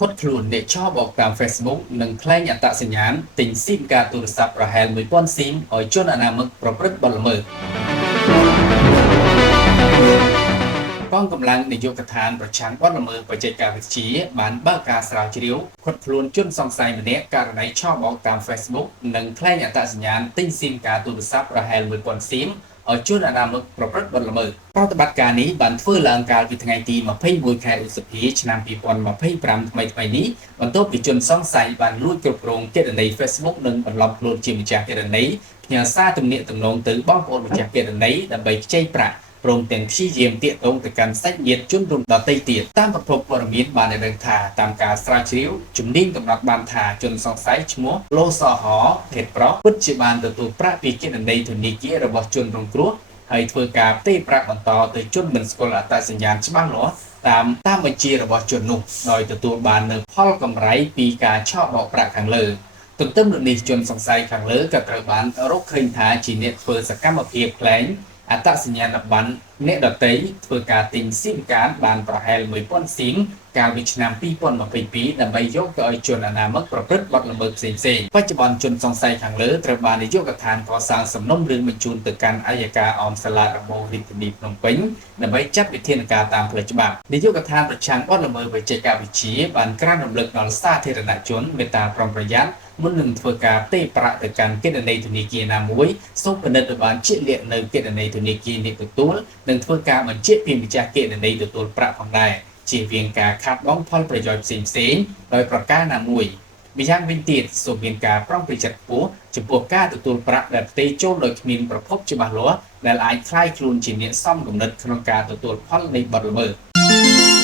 ខុតខ្លួនអ្នកចោលបោកតាម Facebook និងក្លែងអត្តសញ្ញាណទិញស៊ីមកាតទូរស័ព្ទប្រហែល 1000 ស៊ីមឲ្យជនអនាមិកប្រព្រឹត្តបទល្មើសកងកម្លាំងនាយកដ្ឋានប្រឆាំងបទល្មើសបច្ចេកវិទ្យាបានបើកការស្រាវជ្រាវឃាត់ខ្លួនជនសង្ស័យម្នាក់ករណីឆោបបោកតាម Facebook និងក្លែងអត្តសញ្ញាណទិញស៊ីមកាតទូរស័ព្ទប្រហែល 1000 ស៊ីមឲ្យជនអនាមិកប្រព្រឹត្តបទល្មើសប្រតិបត្តិការនេះបានធ្វើឡើងកាលពីថ្ងៃទី21ខែឧសភាឆ្នាំ2025ថ្មីៗនេះបន្ទាប់ពីជនសង្ស័យបានលួចគ្រប់គ្រងគណនី Facebook និងបន្លប់ខ្លួនជាម្ចាស់គណនីផ្ញើសារទំនាក់ទំនងទៅបងប្អូនម្ចាស់គណនីដើម្បីខ្ចីប្រាក់ព្រមទាំងព្យាយាមទាក់ទងទៅកាន់សាច់ញាតិជនរួមដទៃទៀតតាមប្រភពព័ត៌មានបានឲ្យដឹងថាតាមការស្រាវជ្រាវជំនាញកំណត់បានថាជនសង្ស័យឈ្មោះឡូសហភេទប្រុសពិតជាបានទទួលប្រាក់ពីគណនីធនាគាររបស់ជនរងគ្រោះហើយធ្វើការផ្ទេរប្រាក់បន្តទៅជនមិនស្គាល់អត្តសញ្ញាណច្បាស់លាស់តាមបញ្ជារបស់ជននោះដោយទទួលបាននូវផលកម្រៃពីការឆក់បោកប្រាក់ខាងលើទន្ទឹមនឹងនេះជនសង្ស័យខាងលើក៏ត្រូវបានរកឃើញថាជាអ្នកធ្វើសកម្មភាពក្លែងអត្តសញ្ញាណប័ណ្ណអ្នកដទៃធ្វើការទិញស៊ីមកាតបានប្រហែល 1000 ស៊ីមកាលពីឆ្នាំ2022ដើម្បីយកទៅឲ្យជនអនាមិកប្រព្រឹត្តបទល្មើសផ្សេងៗបច្ចុប្បន្នជនសង្ស័យខាងលើត្រូវបាននាយកដ្ឋានកសាងសំណុំរឿងបញ្ជូនទៅកាន់អัยការអមសាលាដំបងរាជធានីភ្នំពេញដើម្បីចាត់វិធានការតាមផ្លូវច្បាប់នាយកដ្ឋានប្រឆាំងបទល្មើសបច្ចេកវិទ្យាបានក្រានរំលឹកដល់សាធារណជនមេត្តាប្រុងប្រយ័ត្នមុននឹងធ្វើការផ្ទេរប្រាក់ទៅកាន់គណនីធនាគារណាមួយសូមពិនិត្យឲ្យបានជាក់លាក់នៅគណនីធនាគារនេះទទួលនិងធ្វើការបញ្ជាក់ពីម្ចាស់គណនីទទួលប្រាក់ផងដែរជៀសវាងការខាតបង់ផលប្រយោជន៍ផ្សេងៗដោយប្រការណាមួយម្យ៉ាងវិញទៀតសូមមានការប្រុងប្រយ័ត្នខ្ពស់ចំពោះការទទួលប្រាក់ដែលផ្ទេរចូលដោយគ្មានប្រភពច្បាស់លាស់ដែលអាចคล้ายខ្លួនជាអ្នកសំគំនិតក្នុងការទទួលផលនៃបទល្មើស